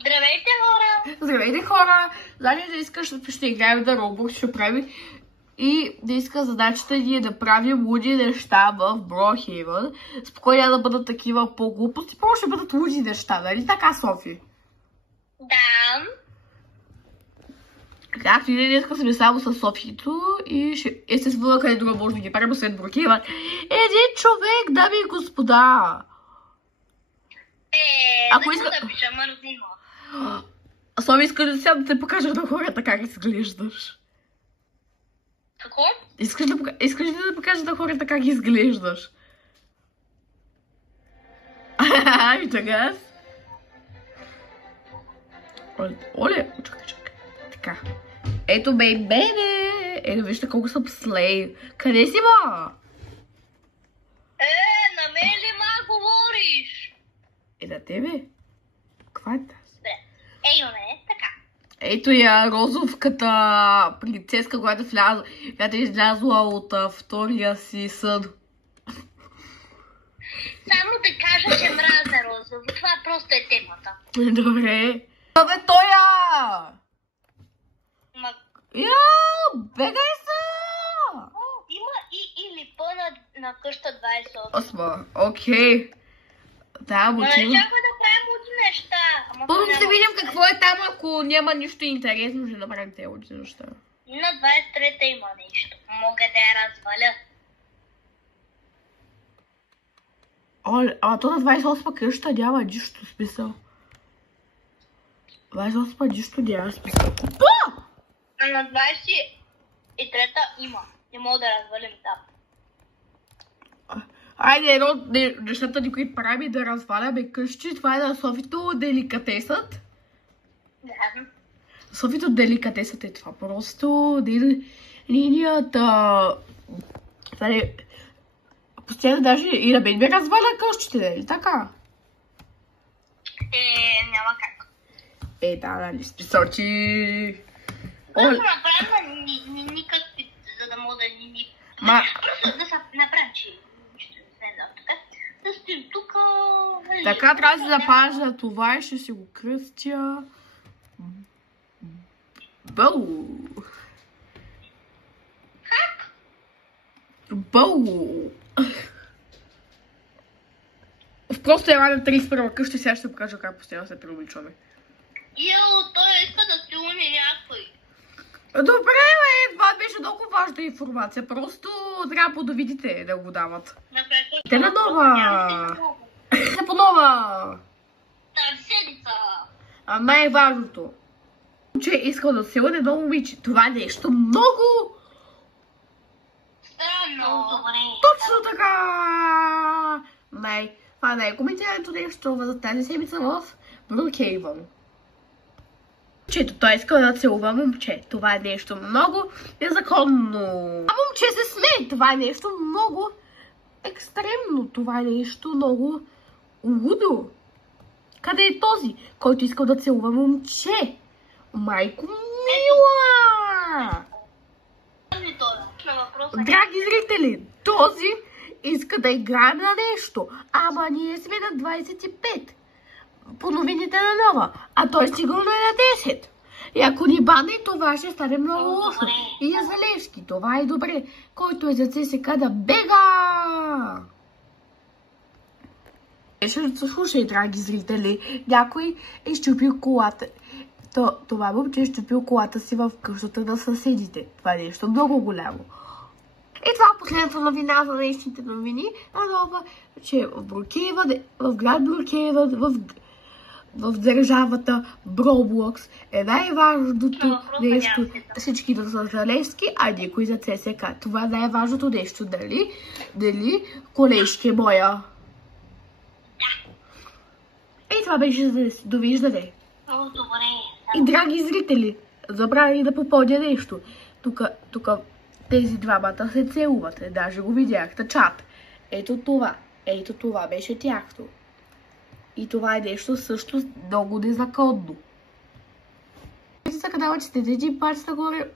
Здравейте, хора! Здравейте, хора! Значи да искаш, ще играем да Roblox, ще прави и да иска задачата ни е да правим луди неща в Brookhaven. Спокойно да бъдат такива по-глупости, просто ще бъдат луди неща, нали така, Софи? Да. Както и да иска сме само с Софито и ще естествено къде друга може да ги правим след Brookhaven. Един човек, дами и господа! Ако иска да пиша мързино. Софи, искаш да сега да те покажа на хората как изглеждаш? Какво? Искаш ли да покажа на хората как изглеждаш? И така. Оле, чакай. Така. Ето мене. Ето вижте колко съм слей. Къде си, ма? На мен ли говориш? На тебе? Каква е тази? Имаме, така. Ето я розовката принцеска, която е излязла от втория си сън. Само да кажа, че мразя розово. Това просто е темата. Добре. Абе, тоя! Бегай са! Има или по на къща 28. Осма, окей. Да, Но не чакай да правим луди неща. Първо ще видим какво е там, ако няма нищо интересно, ще направим тези луди неща. На 23-та има нещо. Мога да я разваля. То на 28-та къща няма нищо смисъл. 28-та нищо няма смисъл. А на 23-та има. Не мога да развалим там. Айде, едно от нещата ни, които правим да разваляме къщи, това е на Софито деликатесът. Да. Софито деликатесът е това. Просто линията... Постоянно даже и на мен ме разваля къщите, нали така? Няма как. Да, нали, списочи... Да се направим никакви, за да мога да ни... Просто да се направим, че нищо не се знам така. Да стоим тук... Така трябва да се запазя това и ще си го кръстя... Бъу! Как? Бъу! Просто една на 31 къща, сега ще покажа как постоянно се преувеличваме. Той иска да се уни някой. Добре, това беше много важна информация. Просто трябва да видите да го дават. Те на нова! Те по нова! Тази седица! Най-важното, че искал да се уне едно момиче. Това е нещо много... Странно. Точно така! Това не е коментирането нещо за тази седмица в Brookhaven. Момчето, той иска да целува момче. Това е нещо много незаконно. А момче се смее. Това е нещо много екстремно. Това е нещо много лудо. Къде е този, който иска да целува момче? Майко мила! Драги зрители, този иска да играе на нещо. Ама ние сме на 25. По новините на нова, а той сигурно е на 10. И ако ни бане, това ще стане много лошо. И за Левски, това е добре. Който е за ЦСКА да бега! Слушай, драги зрители, някой е щупил колата. Това момче е щупил колата си в къщата на съседите. Това е нещо много голямо. И това е последната новина за днешните новини. Нова, че в Brookhaven, в град Brookhaven, в държавата Roblox е най-важното нещо. Всички да са за Левски, а никой за ЦСКА. Това е най-важното нещо. Дали колежки моя? И това беше за довиждане. И драги зрители, забравя да попълня нещо. Тук тези двамата се целуват. Даже го видяхте чат. Ето това беше тяхто. И това е нещо също много незаконно. Если канала, че сте един палец нагоре.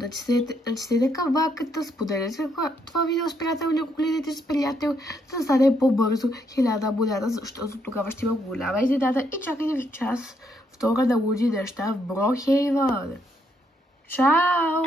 Натиснете камбанката, споделете това видео с приятел или ако гледате с приятел, за да стане по-бързо 1000 абоната, защото тогава ще има голяма изненада и чакайте в час втора на луди неща в Brookhaven. Чао!